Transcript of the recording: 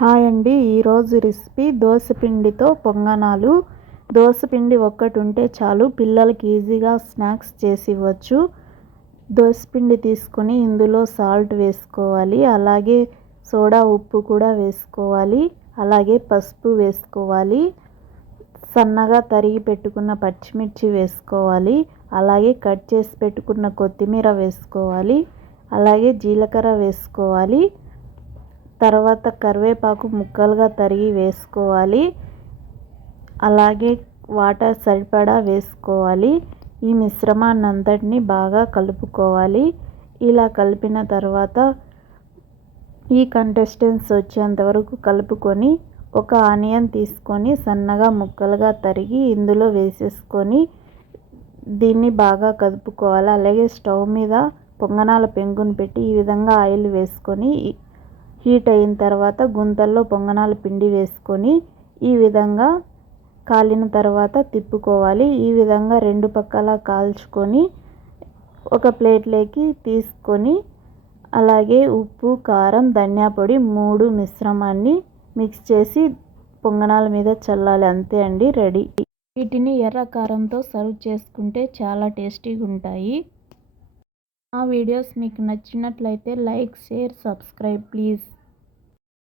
Hi అండి. ఈరోజు recipe దోసపిండితో పొంగనాలు. దోసపిండి ఒక్కటి ఉంటే చాలు, పిల్లలకి ఈజీగా స్నాక్స్ చేసి ఇవ్వచ్చు. దోసపిండి తీసుకొని ఇందులో సాల్ట్ వేసుకోవాలి, అలాగే సోడా ఉప్పు కూడా వేసుకోవాలి, అలాగే పసుపు వేసుకోవాలి, సన్నగా తరిగి పెట్టుకున్న పచ్చిమిర్చి వేసుకోవాలి, అలాగే కట్ చేసి పెట్టుకున్న కొత్తిమీర వేసుకోవాలి, అలాగే జీలకర్ర వేసుకోవాలి, తర్వాత కరివేపాకు ముక్కలుగా తరిగి వేసుకోవాలి, అలాగే వాటర్ సరిపడా వేసుకోవాలి. ఈ మిశ్రమాన్ని అంతటిని బాగా కలుపుకోవాలి. ఇలా కలిపిన తర్వాత ఈ కన్సిస్టెన్సీ వచ్చేంత వరకు కలుపుకొని ఒక ఆనియన్ తీసుకొని సన్నగా ముక్కలుగా తరిగి ఇందులో వేసేసుకొని దీన్ని బాగా కలుపుకోవాలి. అలాగే స్టవ్ మీద పొంగనాల పెంకుని పెట్టి ఈ విధంగా ఆయిల్ వేసుకొని హీట్ అయిన తర్వాత గుంతల్లో పొంగనాల పిండి వేసుకొని ఈ విధంగా కాలిన తర్వాత తిప్పుకోవాలి. ఈ విధంగా రెండు పక్కల కాల్చుకొని ఒక ప్లేట్లోకి తీసుకొని అలాగే ఉప్పు, కారం, ధనియా పొడి 3 మిశ్రమాన్ని మిక్స్ చేసి పొంగనాల మీద చల్లాలి. అంతే అండి, రెడీ. వీటిని ఎర్ర కారంతో సర్వ్ చేసుకుంటే చాలా టేస్టీగా ఉంటాయి. ఆ వీడియోస్ మీకు నచ్చినట్లయితే లైక్, షేర్, సబ్స్క్రైబ్ ప్లీజ్.